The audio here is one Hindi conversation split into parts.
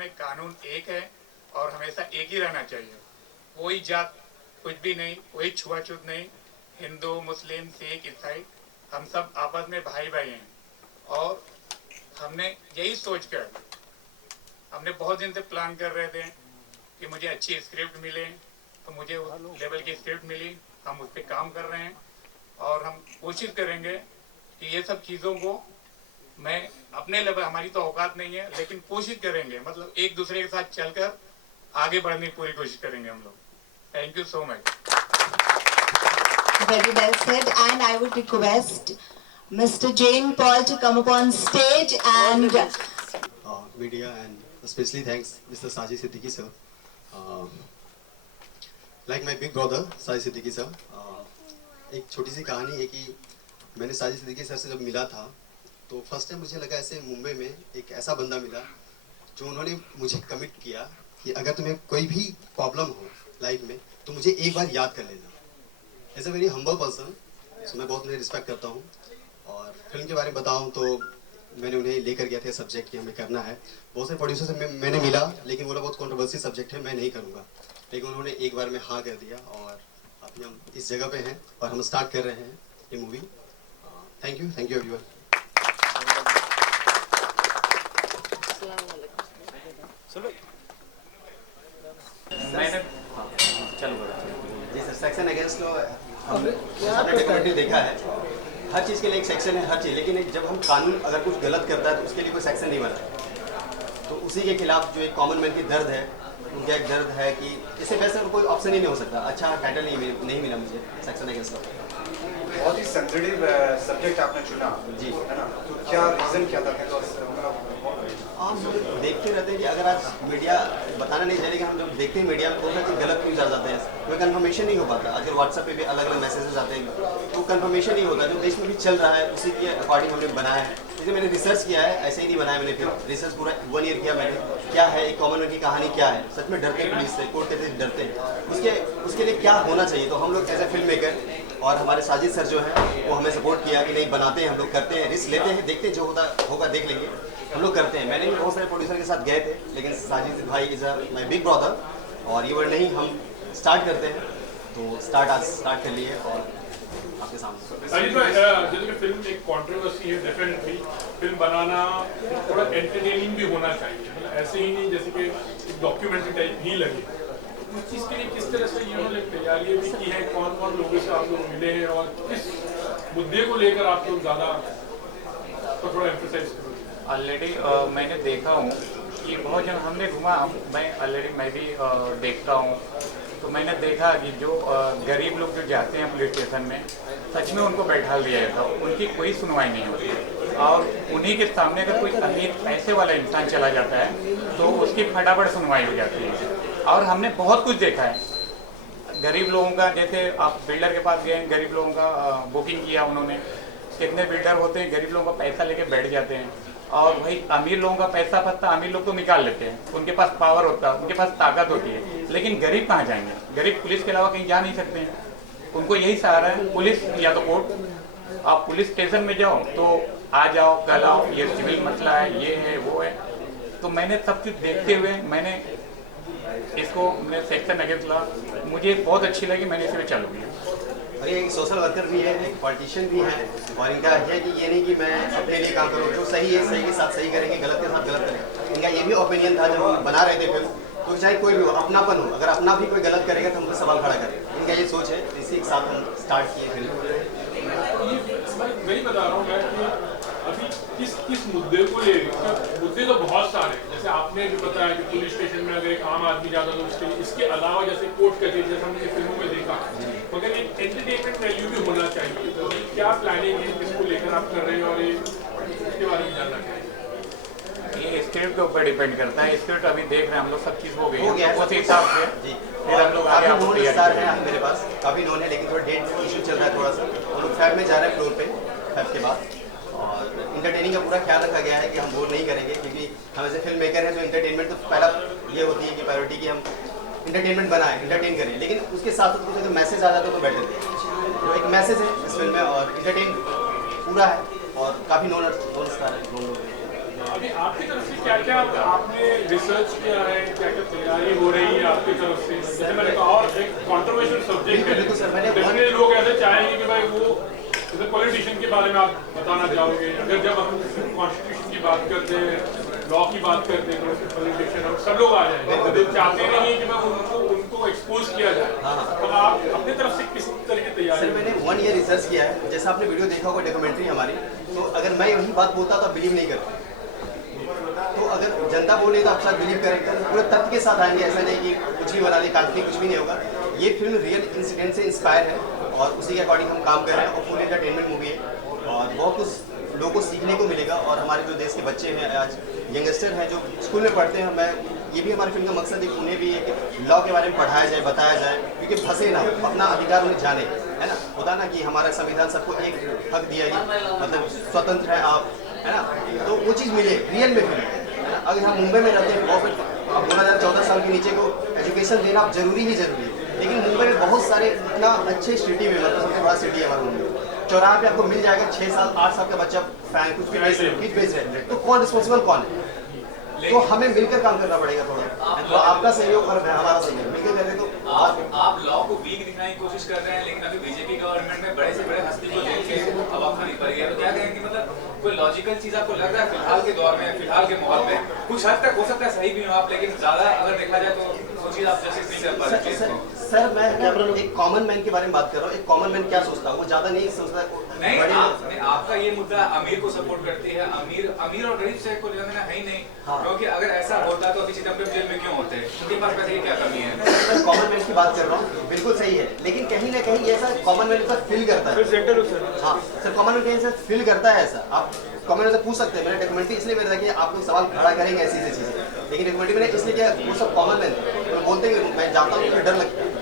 में कानून एक है और हमेशा एक ही रहना चाहिए। कोई जात कुछ भी नहीं, कोई छुआछूत नहीं, हिंदू मुस्लिम सिख ईसाई हम सब आपस में भाई भाई हैं। और हमने यही सोचकर हमने बहुत दिन से प्लान कर रहे थे कि मुझे अच्छी स्क्रिप्ट मिले, तो मुझे उस लेवल की स्क्रिप्ट मिली, हम उस पर काम कर रहे हैं और हम कोशिश करेंगे कि ये सब चीज़ों को मैं अपने लेवल, हमारी तो औकात नहीं है लेकिन कोशिश करेंगे, मतलब एक दूसरे के साथ चलकर आगे बढ़ने की पूरी कोशिश करेंगे हम लोग। Thank you so much. Very well said, and I would request Mr. Jane Paul to come upon stage and media, and especially thanks Mr. Sajid Siddiqui sir. Like my big brother Sajid Siddiqui sir. एक छोटी सी कहानी है कि मैंने साजिद सिद्दीकी सर से जब मिला था तो फर्स्ट टाइम मुझे लगा ऐसे मुंबई में एक ऐसा बंदा मिला जो उन्होंने मुझे कमिट किया कि अगर तुम्हें कोई भी प्रॉब्लम हो लाइफ में तो मुझे एक बार याद कर लेना। As a very humble person, so मैं बहुत उन्हें रिस्पेक्ट करता हूँ। और फिल्म के बारे में बताऊँ तो मैंने उन्हें लेकर गया था सब्जेक्ट कि हमें करना है। बहुत से प्रोड्यूसर से मैंने मिला लेकिन बोला बहुत कंट्रोवर्सी सब्जेक्ट है, मैं नहीं करूँगा, लेकिन उन्होंने एक बार में हाँ कर दिया और अभी हम इस जगह पे हैं और हम स्टार्ट कर रहे हैं ये मूवी। Thank you everyone. जी सर, सेक्शन अगेंस्ट को हमने डेफिनेटली देखा है। हर चीज़ के लिए एक सेक्शन है, हर चीज़, लेकिन जब हम कानून अगर कुछ गलत करता है तो उसके लिए कोई सेक्शन नहीं बना। तो उसी के खिलाफ जो एक कॉमन मैन की दर्द है, उनका एक दर्द है कि इससे वैसे कोई ऑप्शन ही नहीं हो सकता। अच्छा टाइटल नहीं मिला मुझे सेक्शन अगेंस्ट लॉ। बहुत ही सेंसिटिव सब्जेक्ट आपने चुना जी, है ना, तो क्या रीज़न क्या था? हम देखते रहते हैं कि अगर आज मीडिया बताना नहीं चाहिए, लेकिन हम जब देखते हैं मीडिया में बहुत सारी गलत न्यूज़ आ जाते हैं, कोई कंफर्मेशन नहीं हो पाता। अगर व्हाट्सएप पे भी अलग अलग मैसेजेस आते हैं तो कंफर्मेशन नहीं होता। जो देश में भी चल रहा है उसी के अकॉर्डिंग हमने बनाया है। इसलिए मैंने रिसर्च किया है, ऐसे ही नहीं बनाया मैंने, फिर रिसर्च पूरा 1 ईयर किया मैंने। क्या है एक कॉमन मैन की कहानी, क्या है सच में डरते हैं पुलिस से, कोर्ट से डरते हैं, उसके लिए क्या होना चाहिए। तो हम लोग एज ए फिल्म मेकर और हमारे साजिद सर जो है वो हमें सपोर्ट किया कि नहीं बनाते हैं, हम लोग करते हैं, रिस्क लेते हैं, देखते हैं जो होगा देख लेंगे, हम लोग करते हैं। मैंने भी बहुत सारे प्रोड्यूसर के साथ गए थे, लेकिन साजिद भाई इज़ माई बिग ब्रदर और ये वर्ड नहीं, हम स्टार्ट करते हैं। तो आज स्टार्ट कर लिए और आपके सामने। साजिद भाई, जैसे कि फिल्म एक कंट्रोवर्सी है, डेफिनेटली फिल्म बनाना थोड़ा एंटरटेनिंग भी होना चाहिए, मतलब ऐसे ही नहीं जैसे कि एक डॉक्यूमेंट्री टाइप ही लगे। उस चीज़ के लिए किस तरह से ये तैयारी भी की है, कौन कौन लोगों से आप लोग मिले हैं और किस मुद्दे को लेकर आप लोग ज़्यादा तो थोड़ा एम्फसाइज करो। ऑलरेडी मैंने देखा हूँ कि बहुत जन हमने घूमा, मैं भी देखता हूँ, तो मैंने देखा कि जो गरीब लोग जो जाते हैं पुलिस स्टेशन में, सच में उनको बैठा दिया जाता है, उनकी कोई सुनवाई नहीं होती। और उन्हीं के सामने अगर कोई अमीर पैसे वाला इंसान चला जाता है तो उसकी फटाफट सुनवाई हो जाती है। और हमने बहुत कुछ देखा है गरीब लोगों का, जैसे आप बिल्डर के पास गए, गरीब लोगों का बुकिंग किया उन्होंने, कितने बिल्डर होते हैं गरीब लोगों का पैसा लेके बैठ जाते हैं, और वही अमीर लोगों का पैसा फंसता, अमीर लोग तो निकाल लेते हैं, उनके पास पावर होता है, उनके पास ताकत होती है, लेकिन गरीब कहाँ जाएंगे? गरीब पुलिस के अलावा कहीं जा नहीं सकते हैं, उनको यही सहारा है पुलिस या तो कोर्ट। आप पुलिस स्टेशन में जाओ तो आ जाओ, कल आओ, ये सिविल मसला है, ये है वो है। तो मैंने सब कुछ देखते हुए मैंने सेक्शन अगेंस्ट लॉ मुझे बहुत अच्छी लगी, मैंने इसे चालू किया। और ये एक सोशल वर्कर भी है, एक पॉलिटिशियन भी है, और इनका ये है कि ये नहीं कि मैं अपने लिए काम करूँ, जो सही है सही के साथ सही करेंगे, गलत के साथ गलत करेंगे। इनका ये भी ओपिनियन था जब हम बना रहे थे फिल्म, तो चाहे कोई भी हो, अपनापन हो, अगर अपना भी कोई गलत करेगा तो हम सवाल खड़ा करेंगे, इनका ये सोच है। इसी के साथ हम स्टार्ट किए फिल्म। वही बता रहा हूँ मैं कि अभी किस मुद्दे को लेकर, मुद्दे तो बहुत सारे हैं, जैसे आपने जो बताया कि पुलिस स्टेशन में अगर एक आम आदमी जाता तो इसके अलावा जैसे कोर्ट कचहरी, जैसे हमने फिल्मों में देखा, मगर एक एंटरटेनमेंट वैल्यू भी होना चाहिए। तो क्या प्लानिंग है, किसको लेकर आप कर रहे हैं और इसके बारे में जानना चाहिए? ये स्क्रिप्ट के ऊपर डिपेंड करता है। स्क्रिप्ट अभी देख रहे हैं हम लोग, सब चीज़ हो गई है उस हिसाब से जी। फिर हम लोग आगे आपको है मेरे पास, काफ़ी नोन है, लेकिन थोड़ा डेट इशू चल रहा है थोड़ा सा। हम लोग फैब में जा रहे हैं फ्लोर पे, फैब के बाद, और इंटरटेनिंग का पूरा ख्याल रखा गया है कि हम बोर नहीं करेंगे, क्योंकि हम ऐसे फिल्म मेकर हैं तो इंटरटेनमेंट तो पहला ये होती है कि प्रायोरिटी की हम इंटरटेनमेंट बनाएं, इंटरटेन करें, लेकिन उसके साथ साथ कुछ मैसेज आ जाता है तो बेटर है। तो एक मैसेज है इस फिल्म में और इंटरटेन पूरा है, और काफ़ी नॉन स्टार है, नॉन लोग हैं। अभी आपकी तरफ से क्या क्या आपने रिसर्च किया है, क्या क्या तैयारी हो रही है आपकी तरफ से? जैसे मैंने कहा, और एक कंट्रोवर्शियल सब्जेक्ट है, जिसमें लोग ऐसे चाहेंगे कि भाई वो जैसे पॉलिटिशियन के बारे में आप बताना चाहोगे। अगर जब हम कॉन्स्टिट्यूशन की बात करते हैं, लॉ की बात करते हैं, तो पॉलिटिशियन और सब लोग आ जाएंगे, तो चाहते नहीं है कि मैं उनको एक्सपोज किया जाए। तो आप अपनी तरफ से किस तरह की तैयारी? सर मैंने 1 ईयर रिसर्च किया है। जैसा आपने वीडियो देखा होगा डॉक्यूमेंट्री हमारी, तो अगर मैं वही बात बोलता तो आप बिलीव नहीं करते। तो अगर जनता बोले तो आप शायद बिलीव करेंगे, पूरे तथ्य के साथ आएंगे। ऐसा नहीं कि कुछ भी बना दे, काल्पनिक कुछ भी नहीं होगा। ये फिल्म रियल इंसिडेंट से इंस्पायर है और उसी के अकॉर्डिंग हम काम कर रहे हैं और फुल एंटरटेनमेंट मूवी है और बहुत कुछ लोगों को सीखने को मिलेगा। और हमारे जो देश के बच्चे हैं, आज यंगस्टर हैं जो स्कूल में पढ़ते हैं, मैं ये भी हमारी फिल्म का मकसद है, उन्हें भी एक लॉ के बारे में पढ़ाया जाए, बताया जाए, क्योंकि फंसे ना, अपना अधिकार उन्हें जाने, है ना। होता ना कि हमारा संविधान सबको एक हक दिया है, मतलब स्वतंत्र है आप, है ना, तो वो चीज़ मिले रियल में फिल्म, है ना। अगर हम मुंबई में रहते हैं, बहुत अब 2014 साल के नीचे को एजुकेशन देना अब जरूरी ही जरूरी है, लेकिन मुंबई में बहुत सारे इतना अच्छे सिटी में, मतलब सबसे बड़ा सिटी है हमारा मुंबई, चौराहे पे आपको मिल जाएगा 6 साल 8 साल का बच्चा फैन कुछ भी बेच रहे हैं, तो कौन रिस्पॉन्सिबल कौन है? तो हमें मिलकर काम करना पड़ेगा थोड़ा, तो आपका सहयोग और हमारा सहयोग मिलकर करें तो आप लॉ को वीक दिखाने की कोशिश कर रहे हैं, लेकिन अभी बीजेपी गवर्नमेंट में बड़े से बड़े हस्ती को देख के हवा खानी पड़ रही है। तो क्या कहेंगे, मतलब कोई लॉजिकल चीज आपको लग रहा है फिलहाल के दौर में, फिलहाल के माहौल में? कुछ हद तक हो सकता है सही भी हो आप, लेकिन ज्यादा अगर देखा जाए तो वो चीज आप जस्टिस नहीं कर पा रहे चीज को। सर मैं एक कॉमन मैन के बारे में बात कर रहा हूँ। एक कॉमन मैन क्या सोचता है, वो ज्यादा नहीं सोचता। नहीं, आपका ये मुद्दा अमीर को सपोर्ट करती है, अमीर और गरीब से कोई लेना है ही नहीं। क्योंकि अगर ऐसा होता तो अभी चिदम्बरम जेल में क्यों होते? उनके पास पैसे की क्या कमी है? मैं कॉमन मैन की बात कर रहा हूँ, बिल्कुल सही है, लेकिन कहीं ना कहीं ऐसा कॉमन मैन का फील करता है। हाँ सर, कॉमन मैन कहीं से फील करता है ऐसा। आप कॉमन मैन से पूछ सकते हैं। मैंने डॉक्यूमेंट्री इसलिए मेरा कि आप लोग सवाल खड़ा करेंगे ऐसी ऐसी चीजें, लेकिन डॉक्यूमेंट्री मैंने इसलिए किया, वो सब कॉमन मैन तो बोलते हैं मैं जाता हूँ, मुझे डर लगता है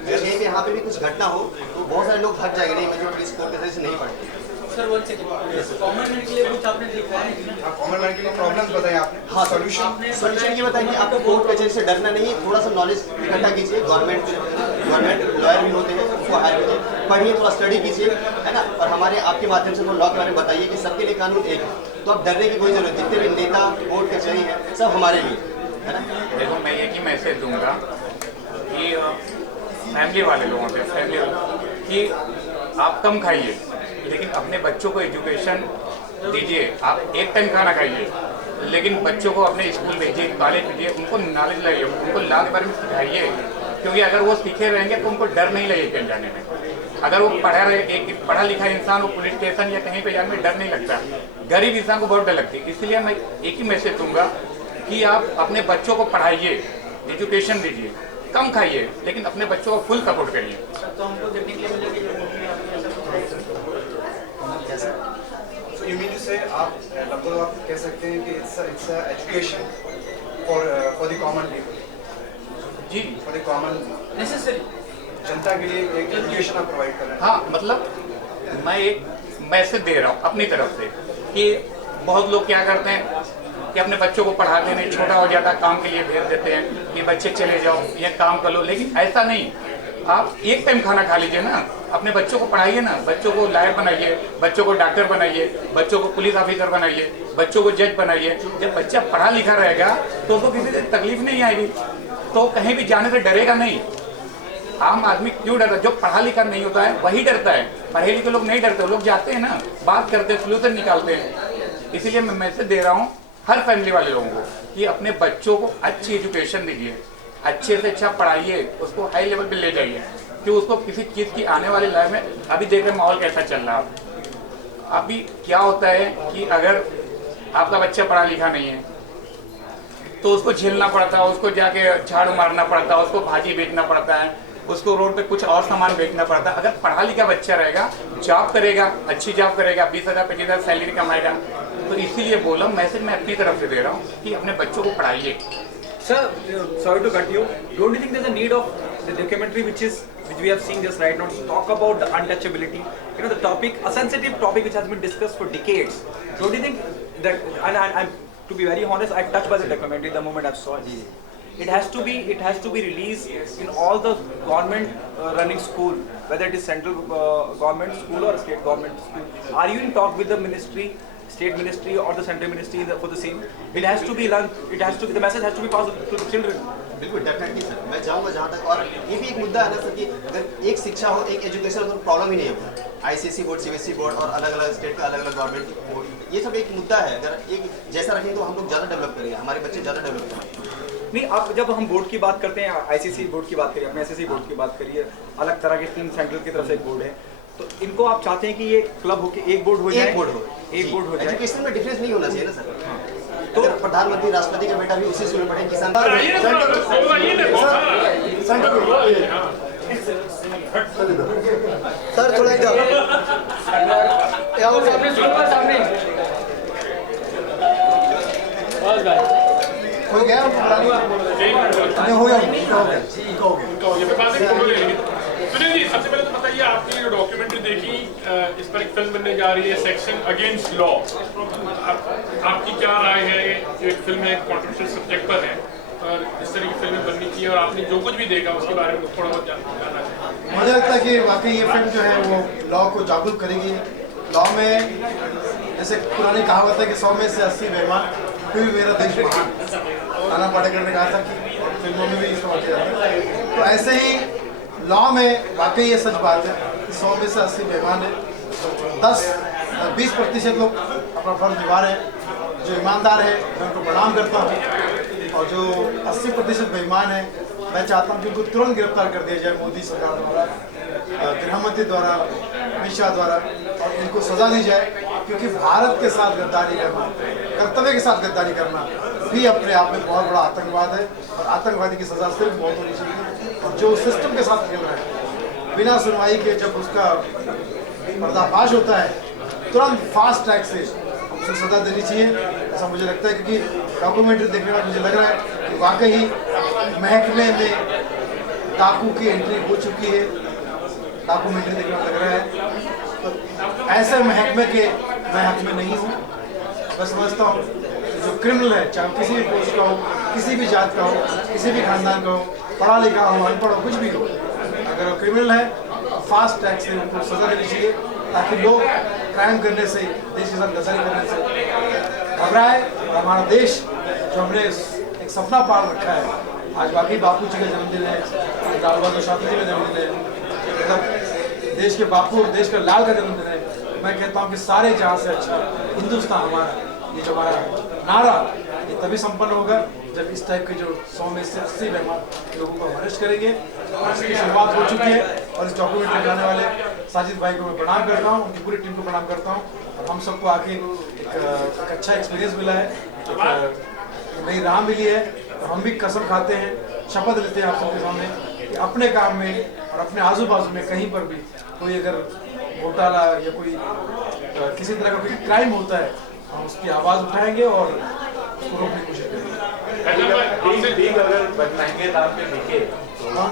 अगर कहीं पे यहाँ पे भी कुछ घटना हो तो बहुत सारे लोग हट जाएंगे, नहीं मुझे पुलिस कोर्ट के तरह से नहीं पढ़ते। Sir one second, common man के लिए कुछ आपने लिखा है? कॉमन मैन के लिए प्रॉब्लम्स बताएं आपने। हाँ, सोल्यूशन ये बताएं कि आपको कोर्ट कचहरी से डरना नहीं है, थोड़ा सा नॉलेज इकट्ठा कीजिए। गवर्नमेंट लॉयर भी होते हैं, उनको हायर कीजिए, पढ़िए, थोड़ा स्टडी कीजिए, है ना। और हमारे आपके माध्यम से लॉ के बारे में बताइए कि सबके लिए कानून एक है, तो आप डरने की कोई जरूरत। जितने भी नेता कोर्ट कचहरी है सब हमारे लिए, है ना। देखो मैं एक ही मैसेज दूंगा कि फैमिली वाले लोगों पे, कि आप कम खाइए लेकिन अपने बच्चों को एजुकेशन दीजिए। आप एक टाइम खाना खाइए लेकिन बच्चों को अपने स्कूल भेजिए, कॉलेज भेजिए, उनको नॉलेज लाइए, उनको लॉ के बारे में सिखाइए, क्योंकि अगर वो सीखे रहेंगे तो उनको डर नहीं लगेगा कहीं जाने में। अगर वो एक पढ़ा लिखा इंसान को पुलिस स्टेशन या कहीं पे जाने में डर नहीं लगता, गरीब इंसान को बहुत डर लगती है। इसलिए मैं एक ही मैसेज दूंगा कि आप अपने बच्चों को पढ़ाइए, एजुकेशन दीजिए, कम खाइए लेकिन अपने बच्चों को फुल सपोर्ट करिए। तो हमको देखने के लिए मिलेगा So you mean to say आप लगभग आप कह सकते हैं कि it's a education for the common people, जी, for the common नेसेसरी। जनता के लिए एक एजुकेशन आप प्रोवाइड कर रहे हैं। हाँ, मतलब मैं एक मैसेज दे रहा हूँ अपनी तरफ से कि बहुत लोग क्या करते हैं कि अपने बच्चों को पढ़ाते नहीं, छोटा हो जाता काम के लिए भेज देते हैं कि बच्चे चले जाओ ये काम कर लो, लेकिन ऐसा नहीं। आप एक टाइम खाना खा लीजिए ना, अपने बच्चों को पढ़ाइए ना, बच्चों को लॉयर बनाइए, बच्चों को डॉक्टर बनाइए, बच्चों को पुलिस ऑफिसर बनाइए, बच्चों को जज बनाइए। जब बच्चा पढ़ा लिखा रहेगा तो उसको किसी से तकलीफ नहीं आएगी, तो कहीं भी जाने से डरेगा नहीं। आम आदमी क्यों डरता है? जो पढ़ा लिखा नहीं होता है वही डरता है, पढ़े लिखे लोग नहीं डरते, लोग जाते हैं ना, बात करते हैं, सोल्यूशन निकालते हैं। इसीलिए मैं मैसेज दे रहा हूँ हर फैमिली वाले लोगों को कि अपने बच्चों को अच्छी एजुकेशन दीजिए, अच्छे से अच्छा पढ़ाइए, उसको हाई लेवल पे ले जाइए, कि उसको किसी चीज़ की आने वाली लाइफ में, अभी देख रहे माहौल कैसा चल रहा है। अभी क्या होता है कि अगर आपका बच्चा पढ़ा लिखा नहीं है तो उसको झेलना पड़ता है, उसको जाके झाड़ू मारना पड़ता है, उसको भाजी बेचना पड़ता है, उसको रोड पे कुछ और सामान बेचना पड़ता है। अगर पढ़ा लिखा बच्चा रहेगा, जॉब करेगा, अच्छी जॉब करेगा, 20,000 25,000 सैलरी कमाएगा। तो इसीलिए बोला मैसेज मैं अपनी तरफ से दे रहा हूँ कि अपने बच्चों को पढ़ाइए। Sir, sorry to cut you. Don't you think there's a need of the documentary which we have seen just right now to talk about the untouchability? You know, the topic, a sensitive topic which has been discussed for decades. Don't you think that? And I'm, to be very honest, I touched by the documentary the moment I saw it. It has to be released in all the government running school, whether it is central government school or state government school. Are you in talk with the ministry state ministry or the central ministry for the same. It has to be learned. It has to be, the message has to be passed to the children. बिल्कुल डेफिनेटली सर, मैं चाहूँगा जहाँ तक, और ये भी एक मुद्दा है ना सर कि अगर एक शिक्षा हो, एक एजुकेशन हो तो प्रॉब्लम ही नहीं होगा। आईसीएसई बोर्ड, सीबीएसई बोर्ड और अलग अलग स्टेट का अलग अलग गवर्नमेंट बोर्ड, ये सब एक मुद्दा है। अगर एक जैसा रखेंगे तो हम लोग ज़्यादा डेवलप करेंगे, हमारे बच्चे ज़्यादा डेवलप करेंगे। नहीं, आप जब हम बोर्ड की बात करते हैं, आईसीएसई बोर्ड की बात करिए, अपने एसएससी बोर्ड की बात करिए, अलग तरह के 3 सेंट्रल की तरफ से एक बोर्ड है, तो इनको आप चाहते हैं कि ये क्लब हो के एक बोर्ड हो जाए, एक बोर्ड हो जाए। एजुकेशन में डिफरेंस नहीं होना चाहिए ना सर। तो प्रधानमंत्री, राष्ट्रपति का बेटा भी उसी स्कूल में पढ़े, किसान सर थोड़ा इधर हो गया, हो गया। सुनील जी, सबसे पहले तो बताइए, आपने जो डॉक्यूमेंट्री देखी, इस पर एक फिल्म बनने जा रही है, सेक्शन अगेंस्ट लॉ। आपकी क्या राय है? ये एक फिल्म है, कॉन्ट्रोवर्शियल सब्जेक्ट पर है, और इस तरह की फिल्में बननी चाहिए, और आपने जो कुछ भी देखा उसके बारे में थोड़ा बहुत जानना चाहिए। मुझे लगता है कि वाकई ये फिल्म जो है वो लॉ को जागरूक करेगी। लॉ में जैसे पुरानी कहावत है कि 100 में से 80 बेईमान, फिर भी मेरा देश महान। नाना पाटेकर ने कहा था कि, और फिल्मों में भी इस्तेमाल किया जाता है। तो ऐसे ही लॉ में वाकई ये सच बात है कि 100 में से 80 बेईमान है, 10-20% लोग अपना फर्ज निभा रहे हैं। जो ईमानदार है मैं उनको प्रणाम करता हूँ, और जो 80% बेईमान है मैं चाहता हूँ कि उनको तुरंत गिरफ्तार कर दिया जाए मोदी सरकार द्वारा, गृहमंत्री द्वारा, अमित शाह द्वारा, और इनको सजा दी जाए। क्योंकि भारत के साथ गद्दारी करना, कर्तव्य के साथ गद्दारी करना भी अपने आप में बहुत बड़ा आतंकवाद है, और आतंकवादी की सजा सिर्फ मौत होनी चाहिए। और जो सिस्टम के साथ खेल रहा है बिना सुनवाई के, जब उसका पर्दाफाश होता है तुरंत फास्ट ट्रैक से उसको सजा देनी चाहिए, ऐसा मुझे लगता है। क्योंकि डॉक्यूमेंट्री देखने में मुझे लग रहा है कि वाकई महकमे में डाकू की एंट्री हो चुकी है। डॉक्यूमेंट्री देखने में लग रहा है, तो ऐसे महकमे के मैं हक में नहीं हूँ। मैं समझता हूँ जो क्रिमिनल है, चाहे किसी भी पोस्ट का हो, किसी भी जात का हो, किसी भी खानदान का हो, पढ़ा लिखा हो, अनपढ़ हो, कुछ भी हो, अगर वो क्रिमिनल है फास्ट ट्रैक से उनको सजा देनी चाहिए, ताकि लोग क्राइम करने से, देश के साथ गद्दारी करने से घबराए। और हमारा देश जो हमने एक सपना पाल रखा है, आज बाकी बापू जी का जन्मदिन है, लाल बहादुर शास्त्री जी का जन्मदिन है, मतलब देश के बापू, देश का लाल का जन्मदिन है। मैं कहता हूँ कि सारे जहाँ से अच्छा हिंदुस्तान हमारा, ये जो हमारा नारा, ये तभी संपन्न होगा जब इस टाइप के जो 100 में से 80 बेईमान लोगों को अरेस्ट करेंगे। और इसकी शुरुआत हो चुकी है, और इस डॉक्यूमेंट्री बनाने वाले साजिद भाई को मैं प्रणाम करता हूँ, उनकी पूरी टीम को प्रणाम करता हूँ। और हम सबको आके एक अच्छा एक्सपीरियंस मिला है, एक नई राह मिली है, और हम भी कसम खाते हैं, शपथ लेते हैं आप सबके सामने कि अपने काम में और अपने आजू बाजू में कहीं पर भी कोई अगर घोटाला या कोई किसी तरह का कोई क्राइम होता है, हम उसकी आवाज़ उठाएंगे और उसको रोकने की कोशिश करेंगे। अगर महंगे दाम पे बिके, हाँ?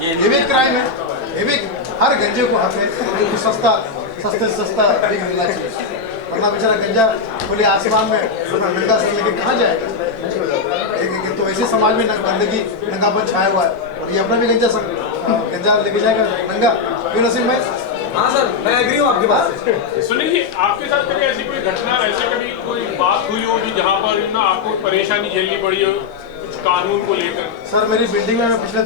ये भी क्राइम है, ये भी हर गंजे को हक है कि सस्ते सस्ता भी मिलना चाहिए, वरना बेचारा गंजा खुले आसमान में अपना नंगा सर लेके कहाँ जाएगा। तो ऐसे समाज में गंदगी, नंगापन छाया हुआ है, और ये अपना भी गंजा लेके जाएगा नंगा। क्यों नसीम भाई? हाँ सर, मैं एग्री हूँ आपकी बात से। सुनील जी, आपके साथ कभी ऐसी कोई घटना, ऐसे कभी कोई बात हुई होगी जहाँ पर ना आपको परेशानी झेलनी पड़ी हो कुछ कानून को लेकर? सर मेरी बिल्डिंग में मैं पिछले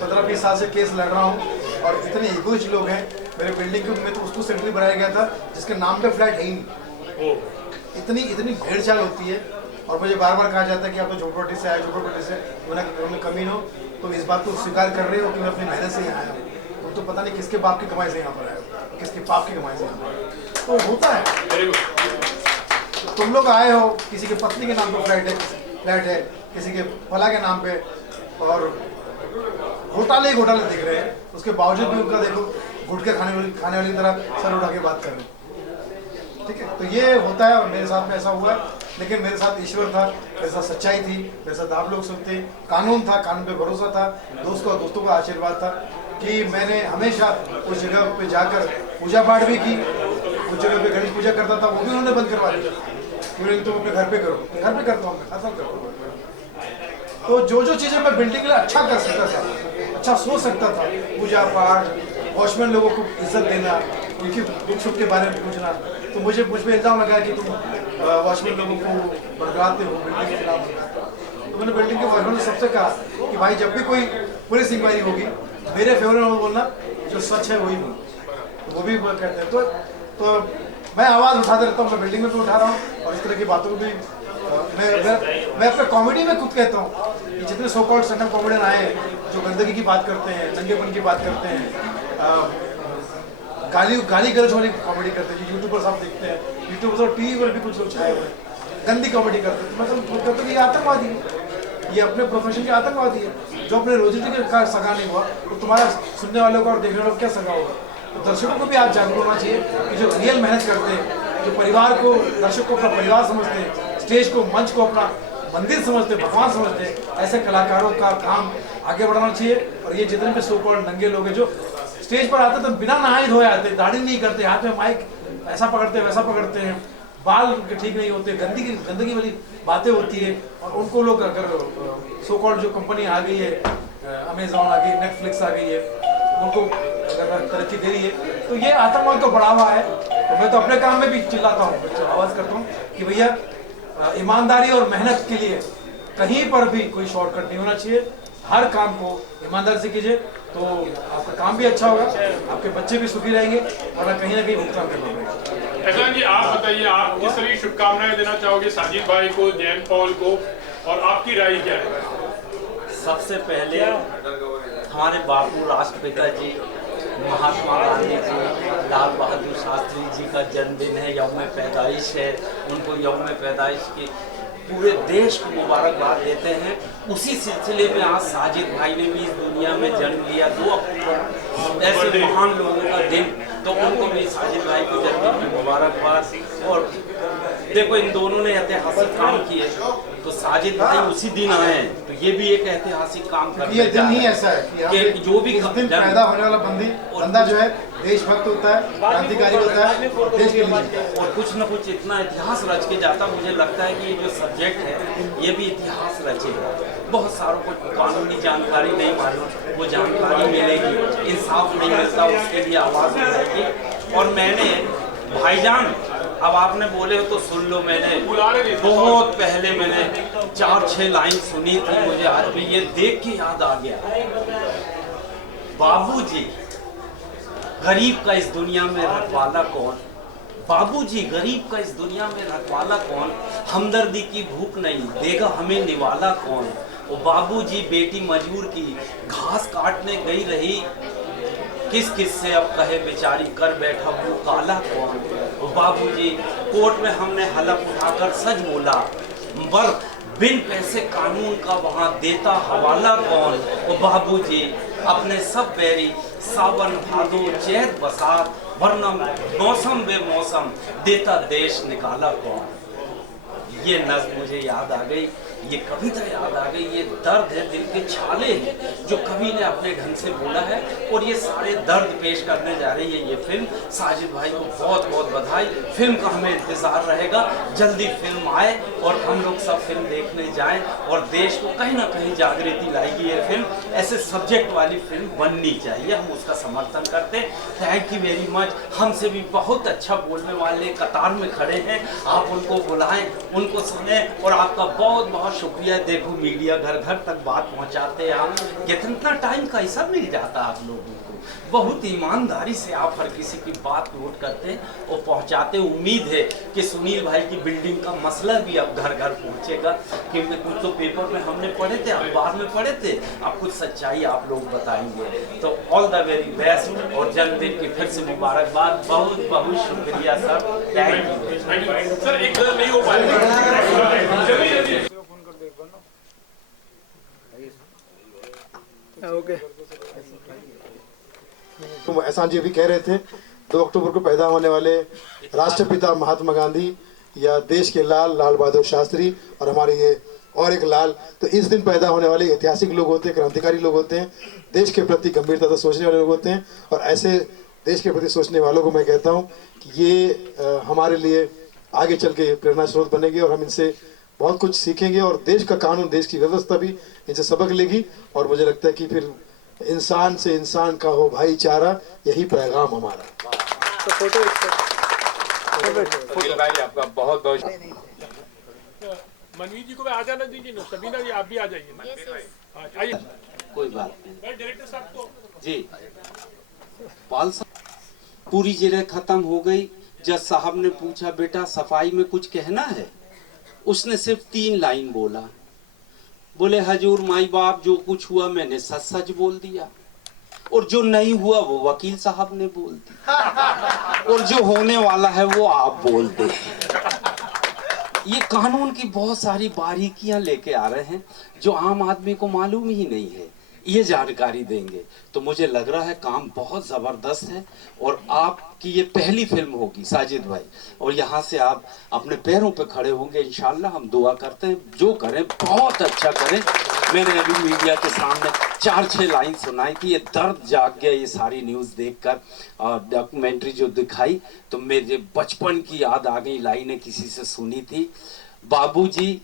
15-20 साल से केस लड़ रहा हूँ, और इतने इगोइस्ट लोग हैं मेरे बिल्डिंग में, तो उसको सेंट्री बनाया गया था जिसके नाम पे फ्लैट है ही नहीं। इतनी भेड़ चाल होती है, और मुझे बार बार कहा जाता है कि आप तो झोपड़पट्टी से आए, झोपड़पट्टी से, उन्हें कमी हो, तो इस बात को स्वीकार कर रहे हो कि मैं अपनी मेहनत से यहाँ आया हूँ। तो पता नहीं किसके बाप की कमाई से यहाँ पर आया, किसके बाप की कमाई से यहाँ पर, तो होता है। तुम लोग आए हो, किसी के पत्नी के नाम पर फ्लैट है, किसी के फला के नाम पे, और घोटाले दिख रहे हैं, उसके बावजूद भी उनका देखो गुटके खाने वाली तरह सर उठा के बात कर रहे हैं। ठीक है, तो ये होता है, और मेरे साथ में ऐसा हुआ है, लेकिन मेरे साथ ईश्वर था, मेरे साथ सच्चाई थी, मेरे साथ आप लोग सुनते, कानून था, कानून पे भरोसा था, दोस्तों का आशीर्वाद था कि मैंने हमेशा उस जगह पे जाकर पूजा पाठ भी की। उस जगह पे गणेश पूजा करता था, वो भी उन्होंने बंद करवा दिया, क्योंकि तुम अपने घर पे करो। घर पे करता हूँ, खत्म करो। तो जो चीज़ें मैं बिल्डिंग के लिए अच्छा कर सकता था, अच्छा सोच सकता था। पूजा पाठ, वॉचमैन लोगों को इज्जत देना, उनकी दुख सुख के बारे में पूछना। तो मुझ पर इल्ज़ाम लगा कि तुम वॉचमैन लोगों को बरगलाते हो, बिल्डिंग के खिलाफ। तो मैंने बिल्डिंग के वॉचमैन से सबसे कहा कि भाई जब भी कोई पुलिस इंक्वायरी होगी मेरे फेवर में बोलना, जो सच है वही बोलना। तो वो भी कहते हैं। तो मैं आवाज़ उठाते रहता हूँ, मैं बिल्डिंग में भी उठा रहा हूँ और इस तरह की बातों को भी मैं अपने कॉमेडी में खुद कहता हूँ कि जितने so called stand up comedian आए हैं जो गंदगी की बात करते हैं, नंगेपन की बात करते हैं, गाली गलौज वाली कॉमेडी करते हैं, यूट्यूबर्स आप देखते हैं, यूट्यूबर्स और टीवी पर भी कुछ लोग छाए हुए हैं, गंदी कॉमेडी करते हैं। तो मैं कहता हूँ कि ये आतंकवादी है, ये अपने प्रोफेशन के आतंकवादी है। जो अपने रोजी का सगा नहीं हुआ तो तुम्हारा सुनने वालों का और देखने वालों का क्या सगा होगा। तो दर्शकों को भी आज जागरूक होना चाहिए कि जो रियल मेहनत करते हैं, जो परिवार को, दर्शक को अपना परिवार समझते हैं, स्टेज को, मंच को अपना मंदिर समझते, भगवान समझते हैं, ऐसे कलाकारों का काम आगे बढ़ाना चाहिए। और ये जितने भी सो कॉल्ड नंगे लोग हैं जो स्टेज पर आते तो बिना नहाए धोए आते, दाढ़ी नहीं करते, हाथ में माइक ऐसा पकड़ते हैं वैसा पकड़ते हैं, बाल ठीक नहीं होते, गंदगी वाली बातें होती है। और उनको लोग अगर सो कॉल्ड जो कंपनी आ गई है, अमेजॉन आ गई, नेटफ्लिक्स आ गई है, उनको अगर तरक्की दे रही है तो ये आतंकवाद को बढ़ावा है। तो मैं तो अपने काम में भी चिल्लाता हूँ, आवाज़ करता हूँ कि भैया ईमानदारी और मेहनत के लिए कहीं पर भी कोई शॉर्टकट नहीं होना चाहिए। हर काम को ईमानदारी से कीजिए तो आपका काम भी अच्छा होगा, आपके बच्चे भी सुखी रहेंगे और कहीं ना कहीं भुगतान करना पड़ेगा। एहसान जी, आप बताइए, आप किस तरह की शुभकामनाएं देना चाहोगे साजिद भाई को, जैन पॉल को, और आपकी राय क्या है? सबसे पहले हमारे बापू राष्ट्रपिता जी महात्मा गांधी जी, लाल बहादुर शास्त्री जी का जन्मदिन है, यौम पैदाइश है। उनको यौम पैदाइश की पूरे देश को मुबारकबाद देते हैं। उसी सिलसिले में आज साजिद भाई ने भी इस दुनिया में जन्म लिया, 2 अक्टूबर, ऐसे महान लोगों का दिन। तो उनको भी साजिद भाई को जन्मदिन की मुबारकबाद। और देखो, इन दोनों ने ऐतिहासिक काम किए, तो साजिद भाई उसी दिन आए हैं, तो ये भी एक ऐतिहासिक काम करते हैं। ये दिन ही ऐसा है कि जो भी इस दिन पैदा होने वाला बंदा जो है देशभक्त होता है, क्रांतिकारी होता है, देश के लिए और कुछ न कुछ इतना इतिहास रच के जाता। मुझे लगता है कि ये जो सब्जेक्ट है ये भी इतिहास रचेगा। बहुत सारों को कानूनी जानकारी नहीं मालूम, वो जानकारी मिलेगी, इंसाफ नहीं मिलता उसके लिए आवाज़ उठाएगी। और मैंने भाईजान, अब आपने बोले हो तो सुन लो, मैंने बहुत पहले मैंने 4-6 लाइन सुनी थी, मुझे आज भी ये देख के याद आ गया। बाबूजी, गरीब का इस दुनिया में रखवाला कौन? बाबूजी, गरीब का इस दुनिया में रखवाला कौन? हमदर्दी की भूख नहीं, देगा हमें निवाला कौन? वो बाबूजी, बेटी मजबूर की घास काटने गई रही, किस किस से अब कहे बेचारी, कर बैठा वो काला कौन? वो बाबूजी, कोर्ट में हमने हलफ उठाकर सच बोला, पर बिन पैसे कानून का वहाँ देता हवाला कौन? वो बाबूजी, अपने सब बैरी सावन भादो चैत बसात, वरना मौसम बेमौसम देता देश निकाला कौन? ये नज़्म मुझे याद आ गई, ये कविता याद आ गई। ये दर्द है, दिल के छाले हैं जो कवि ने अपने ढंग से बोला है, और ये सारे दर्द पेश करने जा रही है ये फिल्म। साजिद भाई को बहुत बहुत बधाई। फिल्म का हमें इंतज़ार रहेगा, जल्दी फिल्म आए और हम लोग सब फिल्म देखने जाएं, और देश को कहीं ना कहीं जागृति लाएगी ये फिल्म। ऐसे सब्जेक्ट वाली फिल्म बननी चाहिए, हम उसका समर्थन करते हैं। Thank you very much. हमसे भी बहुत अच्छा बोलने वाले कतार में खड़े हैं, आप उनको बुलाएं, उनको सुने, और आपका बहुत बहुत शुक्रिया। देखो, मीडिया घर घर तक बात पहुंचाते हैं आप, कितना टाइम कैसा मिल जाता है आप लोगों को। बहुत ईमानदारी से आप हर किसी की बात नोट करते हैं और पहुंचाते। उम्मीद है कि सुनील भाई की बिल्डिंग का मसला भी अब घर घर पहुंचेगा, क्योंकि कुछ तो पेपर में हमने पढ़े थे, अखबार में पढ़े थे, अब कुछ सच्चाई आप लोग बताएंगे। तो ऑल द वेरी बेस्ट, और जन्मदिन की फिर से मुबारकबाद। बहुत बहुत शुक्रिया सर, थैंक यू सर। एक नहीं हो पाएगा, ओके। तुम एहसान जी भी कह रहे थे 2 अक्टूबर को पैदा होने वाले राष्ट्रपिता महात्मा गांधी या देश के लाल बहादुर शास्त्री और हमारे ये और एक लाल, तो इस दिन पैदा होने वाले ऐतिहासिक लोग होते हैं, क्रांतिकारी लोग होते हैं, देश के प्रति गंभीरता से सोचने वाले लोग होते हैं। और ऐसे देश के प्रति सोचने वालों को मैं कहता हूँ कि ये हमारे लिए आगे चल के प्रेरणा स्रोत बनेंगे, और हम इनसे बहुत कुछ सीखेंगे, और देश का कानून, देश की व्यवस्था भी इनसे सबक लेगी। और मुझे लगता है कि फिर इंसान से इंसान का हो भाईचारा, यही पैगाम हमारा। अखिल भाई आपका बहुत बहुत मनवीर जी को मैं आ जाना दीजिए ना, सबीना जी आप भी आ जाइए। आइए कोई बात नहीं डायरेक्टर साहब को जी। पाल साहब पूरी जगह खत्म हो गई। जज साहब ने पूछा बेटा सफाई में कुछ कहना है, उसने सिर्फ 3 लाइन बोला। बोले हजूर माई बाप जो कुछ हुआ मैंने सच सच बोल दिया, और जो नहीं हुआ वो वकील साहब ने बोल दिया, और जो होने वाला है वो आप बोल दे। ये कानून की बहुत सारी बारीकियां लेके आ रहे हैं जो आम आदमी को मालूम ही नहीं है, ये जानकारी देंगे। तो मुझे लग रहा है काम बहुत ज़बरदस्त है, और आपकी ये पहली फिल्म होगी साजिद भाई, और यहाँ से आप अपने पैरों पे खड़े होंगे इंशाल्लाह। हम दुआ करते हैं जो करें बहुत अच्छा करें। मैंने अभी मीडिया के सामने 4-6 लाइन सुनाई थी, ये दर्द जाग गया ये सारी न्यूज़ देखकर, और डॉक्यूमेंट्री जो दिखाई तो मेरे बचपन की याद आ गई। लाइनें किसी से सुनी थी, बाबूजी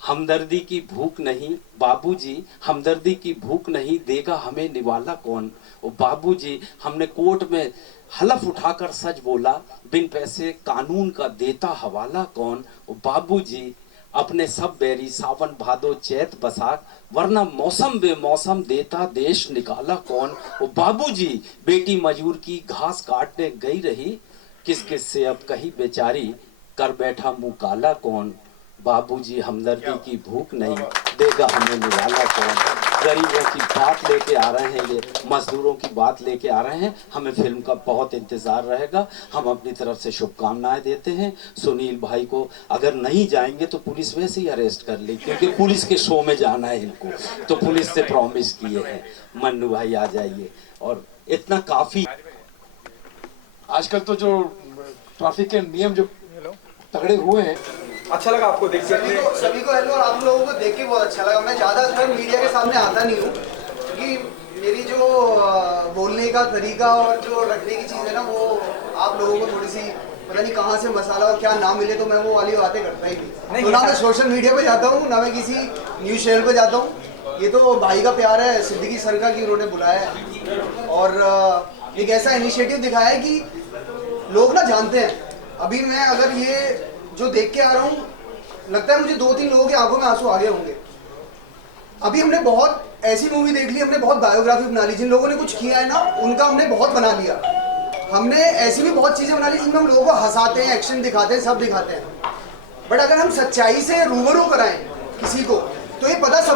हमदर्दी की भूख नहीं, बाबूजी हमदर्दी की भूख नहीं, देगा हमें निवाला कौन। ओ बाबूजी हमने कोर्ट में हलफ उठाकर सच बोला, बिन पैसे कानून का देता हवाला कौन। ओ बाबूजी अपने सब बैरी सावन भादो चैत बसाख, वरना मौसम बेमौसम देता देश निकाला कौन। ओ बाबूजी बेटी मजूर की घास काटने गई रही, किस किस से अब कही बेचारी, कर बैठा मुंह काला कौन। बाबूजी हमदर्दी की भूख नहीं, देगा हमें निवाला कौन। गरीबों की बात लेके आ रहे हैं, ये मजदूरों की बात लेके आ रहे हैं। हमें फिल्म का बहुत इंतज़ार रहेगा। हम अपनी तरफ से शुभकामनाएं देते हैं सुनील भाई को। अगर नहीं जाएंगे तो पुलिस वैसे ही अरेस्ट कर ले, क्योंकि पुलिस के शो में जाना है इनको, तो पुलिस से प्रॉमिस किए हैं। मन्नू भाई आ जाइए, और इतना काफ़ी। आजकल तो जो ट्रैफिक के नियम जो तगड़े हुए हैं, अच्छा लगा आपको देख के? सभी को हेलो, और आप लोगों को देख के बहुत अच्छा लगा। मैं ज़्यादातर मीडिया के सामने आता नहीं हूँ, क्योंकि मेरी जो बोलने का तरीका और जो रखने की चीज़ है ना, वो आप लोगों को थोड़ी सी पता नहीं कहाँ से मसाला और क्या ना मिले, तो मैं वो वाली बातें करता ही नहीं। तो ना मैं सोशल मीडिया पे जाता हूँ, ना मैं किसी न्यूज़ चैनल पे जाता हूँ। ये तो भाई का प्यार है, सिद्दीकी सर का, कि उन्होंने बुलाया है और एक ऐसा इनिशिएटिव दिखाया है कि लोग ना जानते हैं। अभी मैं अगर ये जो देख के आ रहा हूँ, लगता है मुझे 2-3 लोगों की आंखों में आंसू आ गए होंगे। अभी हमने बहुत ऐसी मूवी देख ली, हमने बहुत बायोग्राफी बना ली, जिन लोगों ने कुछ किया है ना उनका हमने बहुत बना लिया। हमने ऐसी भी बहुत चीज़ें बना ली जिनमें हम लोगों को हंसाते हैं, एक्शन दिखाते हैं, सब दिखाते हैं। बट अगर हम सच्चाई से रूबरू कराएं किसी को, तो ये पता सब